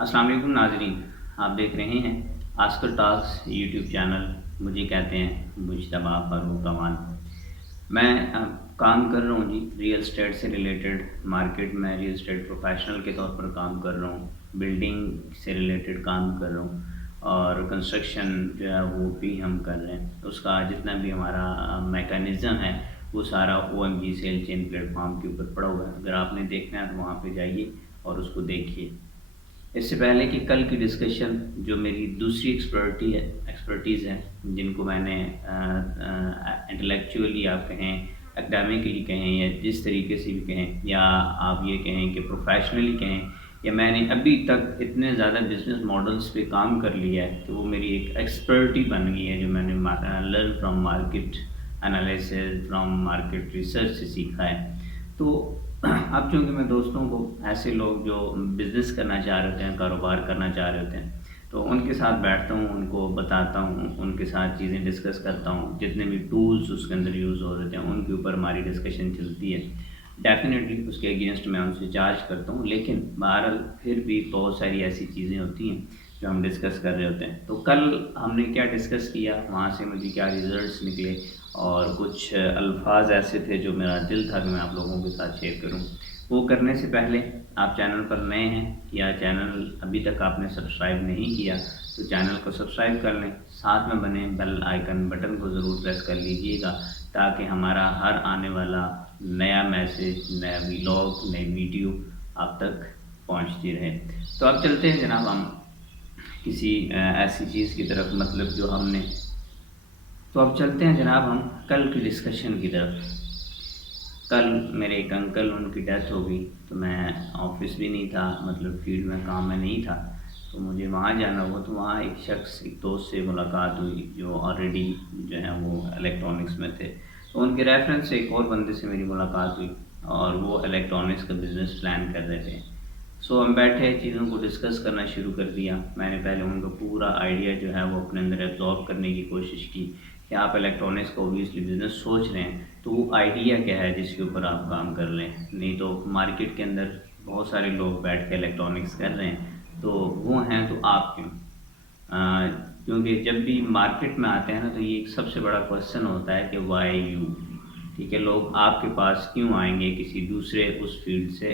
अस्सलाम वालेकुम नाज़रीन, आप देख रहे हैं आस्कर टॉक्स यूट्यूब चैनल। मुझे कहते हैं मुजतबा फ़ारूक कमाल। मैं काम कर रहा हूँ जी रियल एस्टेट से रिलेटेड। मार्केट में रियल एस्टेट प्रोफेशनल के तौर पर काम कर रहा हूँ, बिल्डिंग से रिलेटेड काम कर रहा हूँ और कंस्ट्रक्शन जो है वो भी हम कर रहे हैं। उसका जितना भी हमारा मैकेनिज़्म है वो सारा OMG सेल चेन प्लेटफॉर्म के ऊपर पड़ा हुआ है। अगर आपने देखना है तो वहाँ पे जाइए और उसको देखिए। इससे पहले कि कल की डिस्कशन जो मेरी दूसरी एक्सपर्टीज़ है, जिनको मैंने इंटेलेक्चुअली आप कहें, एकेडमिकली कहें या जिस तरीके से भी कहें, या आप ये कहें कि प्रोफेशनली कहें, या मैंने अभी तक इतने ज़्यादा बिजनेस मॉडल्स पे काम कर लिया है कि वो मेरी एक एक्सपर्टी बन गई है, जो मैंने learn from market analysis, from market research से सीखा है। तो अब चूँकि मैं दोस्तों को, ऐसे लोग जो बिज़नेस करना चाह रहे होते हैं, कारोबार करना चाह रहे होते हैं, तो उनके साथ बैठता हूँ, उनको बताता हूँ, उनके साथ चीज़ें डिस्कस करता हूँ। जितने भी टूल्स उसके अंदर यूज़ हो रहे थे उनके ऊपर हमारी डिस्कशन चलती है। डेफ़िनेटली उसके अगेंस्ट मैं उनसे चार्ज करता हूँ, लेकिन बहरहाल फिर भी बहुत सारी ऐसी चीज़ें होती हैं जो हम डिस्कस कर रहे होते हैं। तो कल हमने क्या डिस्कस किया, वहाँ से मुझे क्या रिज़ल्ट्स निकले, और कुछ अल्फाज ऐसे थे जो मेरा दिल था कि मैं आप लोगों के साथ शेयर करूं। वो करने से पहले, आप चैनल पर नए हैं या चैनल अभी तक आपने सब्सक्राइब नहीं किया तो चैनल को सब्सक्राइब कर लें, साथ में बने बेल आइकन बटन को ज़रूर प्रेस कर लीजिएगा, ताकि हमारा हर आने वाला नया मैसेज, नया व्लॉग, नई वीडियो आप तक पहुंचती रहे। तो अब चलते हैं जनाब हम किसी ऐसी चीज़ की तरफ, मतलब जो हमने, तो अब चलते हैं जनाब हम कल की डिस्कशन की तरफ। कल मेरे एक अंकल, उनकी डेथ हो गई, तो मैं ऑफिस भी नहीं था, मतलब फील्ड में काम में नहीं था, तो मुझे वहाँ जाना हुआ। तो वहाँ एक शख्स, एक दोस्त से मुलाकात हुई जो ऑलरेडी जो है वो इलेक्ट्रॉनिक्स में थे। तो उनके रेफरेंस से एक और बंदे से मेरी मुलाकात हुई और वो इलेक्ट्रॉनिक्स का बिज़नेस प्लान कर रहे थे। सो हम बैठे, चीज़ों को डिस्कस करना शुरू कर दिया। मैंने पहले उनका पूरा आइडिया जो है वो अपने अंदर एब्जॉर्ब करने की कोशिश की कि आप इलेक्ट्रॉनिक्स का ओबियसली बिज़नेस सोच रहे हैं, तो वो आइडिया क्या है जिसके ऊपर आप काम कर लें। नहीं तो मार्केट के अंदर बहुत सारे लोग बैठ के इलेक्ट्रॉनिक्स कर रहे हैं, तो वो हैं तो आप क्यों? क्योंकि जब भी मार्केट में आते हैं ना, तो ये एक सबसे बड़ा क्वेश्चन होता है कि वाई यू। ठीक है, लोग आपके पास क्यों आएंगे किसी दूसरे उस फील्ड से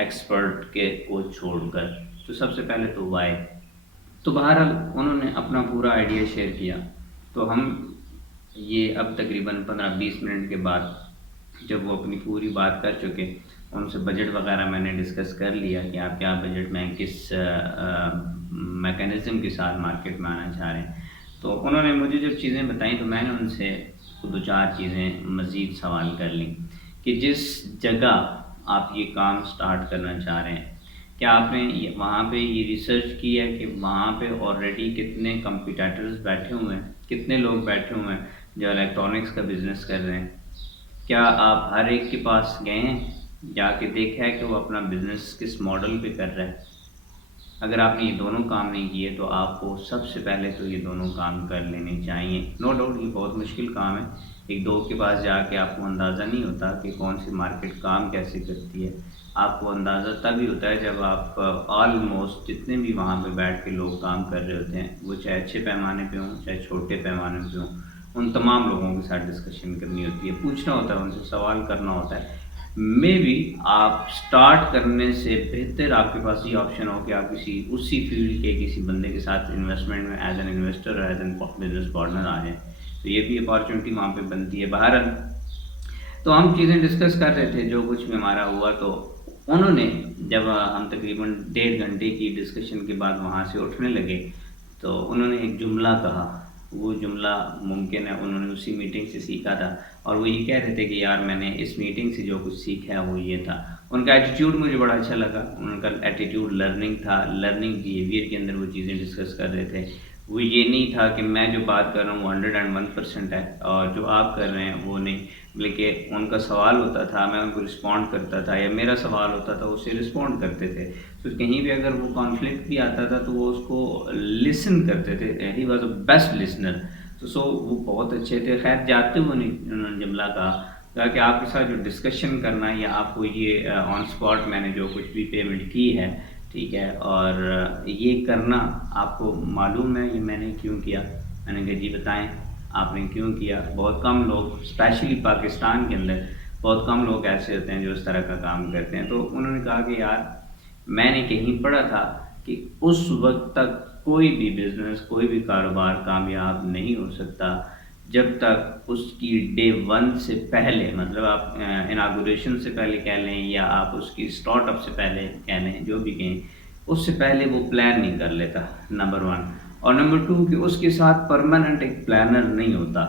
एक्सपर्ट के को छोड़कर? तो सबसे पहले तो वाई। तो बहरहाल उन्होंने अपना पूरा आइडिया शेयर किया। तो हम ये अब तकरीबन 15-20 मिनट के बाद, जब वो अपनी पूरी बात कर चुके, उनसे बजट वगैरह मैंने डिस्कस कर लिया कि आप क्या बजट में, किस मैकेनिज़्म के साथ मार्केट में आना चाह रहे हैं। तो उन्होंने मुझे जब चीज़ें बताई तो मैंने उनसे दो चार चीज़ें मज़ीद सवाल कर ली कि जिस जगह आप ये काम स्टार्ट करना चाह रहे हैं, क्या आपने वहाँ पे ये रिसर्च की है कि वहाँ पे ऑलरेडी कितने कंपटीटर्स बैठे हुए हैं, कितने लोग बैठे हुए हैं जो इलेक्ट्रॉनिक्स का बिज़नेस कर रहे हैं? क्या आप हर एक के पास गए हैं, जाके देखा है कि वो अपना बिज़नेस किस मॉडल पे कर रहा है? अगर आपने ये दोनों काम नहीं किए तो आपको सबसे पहले तो ये दोनों काम कर लेने चाहिए। नो डाउट ये बहुत मुश्किल काम है, एक दो के पास जाके आपको अंदाज़ा नहीं होता कि कौन सी मार्केट काम कैसे करती है। आपको अंदाज़ा तभी होता है जब आप ऑलमोस्ट जितने भी वहाँ पे बैठ के लोग काम कर रहे होते हैं, वो चाहे अच्छे पैमाने पे हों चाहे छोटे पैमाने पे हों, उन तमाम लोगों के साथ डिस्कशन करनी होती है, पूछना होता है, उनसे सवाल करना होता है। मे बी आप स्टार्ट करने से बेहतर आपके पास ये ऑप्शन हो कि आप किसी उसी फील्ड के किसी बंदे के साथ इन्वेस्टमेंट में एज एन इन्वेस्टर और एज एन बिजनेस पार्टनर आ जाए, तो ये भी अपॉर्चुनिटी वहाँ पे बनती है। बहरहाल तो हम चीज़ें डिस्कस कर रहे थे, जो कुछ भी हमारा हुआ। तो उन्होंने, जब हम तकरीबन 1.5 घंटे की डिस्कशन के बाद वहाँ से उठने लगे, तो उन्होंने एक जुमला कहा। वो जुमला मुमकिन है उन्होंने उसी मीटिंग से सीखा था, और वो ये कह रहे थे कि यार मैंने इस मीटिंग से जो कुछ सीखा है वो ये था। उनका एटीट्यूड मुझे बड़ा अच्छा लगा। उनका एटीट्यूड लर्निंग था, लर्निंग बिहेवियर के अंदर वो चीज़ें डिस्कस कर रहे थे। वो ये नहीं था कि मैं जो बात कर रहा हूँ वो 101% है और जो आप कर रहे हैं वो नहीं, बल्कि उनका सवाल होता था, मैं उनको रिस्पॉन्ड करता था, या मेरा सवाल होता था उसे रिस्पॉन्ड करते थे। तो कहीं भी अगर वो कॉन्फ्लिक्ट भी आता था तो वो उसको लिसन करते थे। He was a best listener. तो वो बहुत अच्छे थे। खैर, जाते हुए उन्होंने जुमला कहा कि आपके साथ जो डिस्कशन करना है, या आपको ये ऑन स्पॉट मैंने जो कुछ भी पेमेंट की है, ٹھیک ہے، اور یہ کرنا آپ کو معلوم ہے یہ میں نے کیوں کیا؟ میں نے کہا جی بتائیں آپ نے کیوں کیا؟ بہت کم لوگ اسپیشلی پاکستان کے اندر بہت کم لوگ ایسے ہوتے ہیں جو اس طرح کا کام کرتے ہیں۔ تو انہوں نے کہا کہ یار میں نے کہیں پڑھا تھا کہ اس وقت تک کوئی بھی بزنس کوئی بھی کاروبار کامیاب نہیں ہو سکتا جب تک اس کی ڈے ون سے پہلے، مطلب آپ اناگوریشن سے پہلے کہہ لیں یا آپ اس کی اسٹارٹ اپ سے پہلے کہہ لیں، جو بھی کہیں، اس سے پہلے وہ پلان نہیں کر لیتا، نمبر ون۔ اور نمبر ٹو کہ اس کے ساتھ پرماننٹ ایک پلانر نہیں ہوتا۔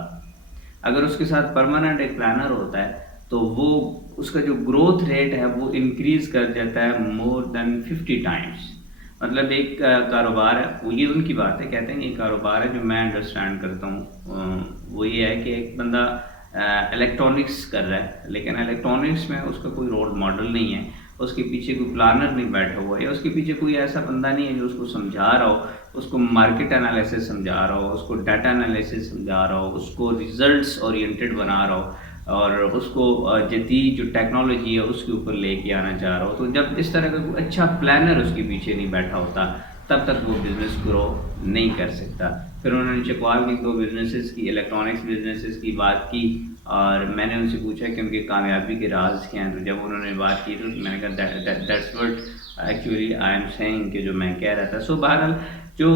اگر اس کے ساتھ پرماننٹ ایک پلانر ہوتا ہے تو وہ اس کا جو گروتھ ریٹ ہے وہ انکریز کر جاتا ہے مور دین 50 ٹائمس۔ مطلب ایک کاروبار ہے، وہ یہ ان کی بات ہے، کہتے ہیں کہ ایک کاروبار ہے جو میں انڈرسٹینڈ کرتا ہوں، وہ یہ ہے کہ ایک بندہ الیکٹرانکس کر رہا ہے، لیکن الیکٹرانکس میں اس کا کوئی رول ماڈل نہیں ہے، اس کے پیچھے کوئی پلانر نہیں بیٹھا ہوا ہے، یا اس کے پیچھے کوئی ایسا بندہ نہیں ہے جو اس کو سمجھا رہا ہو، اس کو مارکیٹ انالیسس سمجھا رہا ہو، اس کو ڈیٹا انالیسس سمجھا رہا ہو، اس کو ریزلٹس اورینٹڈ بنا رہا ہو، اور اس کو جدید جو ٹیکنالوجی ہے اس کے اوپر لے کے آنا چاہ رہا ہو۔ تو جب اس طرح کا کوئی اچھا پلانر اس کے پیچھے نہیں بیٹھا ہوتا تب تک وہ بزنس گرو نہیں کر سکتا۔ پھر انہوں نے چکوال کی 2 بزنسز کی، الیکٹرانکس بزنسز کی بات کی، اور میں نے ان سے پوچھا کہ ان کی کامیابی کے راز کیا ہیں۔ تو جب انہوں نے بات کی تو میں نے کہا that's what actually I am saying, کہ جو میں کہہ رہا تھا۔ سو بہرحال جو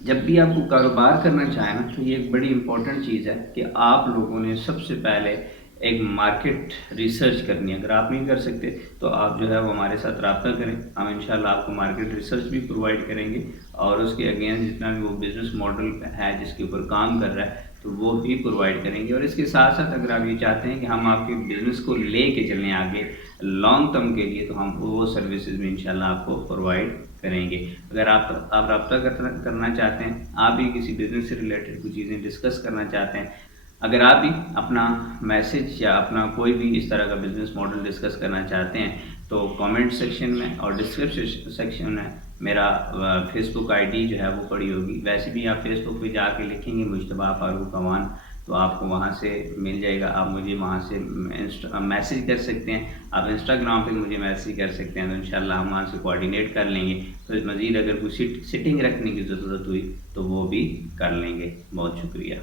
جب بھی آپ کو کاروبار کرنا چاہیں نا تو یہ ایک بڑی امپورٹنٹ چیز ہے کہ آپ لوگوں نے سب سے پہلے ایک مارکیٹ ریسرچ کرنی ہے۔ اگر آپ نہیں کر سکتے تو آپ جو ہے وہ ہمارے ساتھ رابطہ کریں، ہم انشاءاللہ آپ کو مارکیٹ ریسرچ بھی پرووائڈ کریں گے، اور اس کے اگین جتنا بھی وہ بزنس ماڈل ہے جس کے اوپر کام کر رہا ہے تو وہ بھی پرووائڈ کریں گے۔ اور اس کے ساتھ ساتھ اگر آپ یہ چاہتے ہیں کہ ہم آپ کے بزنس کو لے کے چلیں آگے لانگ ٹرم کے لیے تو ہم وہ سروسز بھی انشاءاللہ آپ کو پرووائڈ کریں گے۔ اگر آپ رابطہ کرنا چاہتے ہیں، آپ بھی کسی بزنس سے ریلیٹڈ کچھ چیزیں ڈسکس کرنا چاہتے ہیں، اگر آپ بھی اپنا میسج یا اپنا کوئی بھی اس طرح کا بزنس ماڈل ڈسکس کرنا چاہتے ہیں تو کامنٹ سیکشن میں اور ڈسکرپشن سیکشن میں میرا فیس بک آئی ڈی جو ہے وہ پڑی ہوگی۔ ویسے بھی آپ فیس بک پہ جا کے لکھیں گے مجتبیٰ فاروق امان تو آپ کو وہاں سے مل جائے گا، آپ مجھے وہاں سے میسیج کر سکتے ہیں، آپ انسٹاگرام پہ مجھے میسیج کر سکتے ہیں، تو انشاءاللہ ہم وہاں سے کوآرڈینیٹ کر لیں گے۔ تو مزید اگر کوئی سٹنگ رکھنے کی ضرورت ہوئی تو وہ بھی کر لیں گے۔ بہت شکریہ۔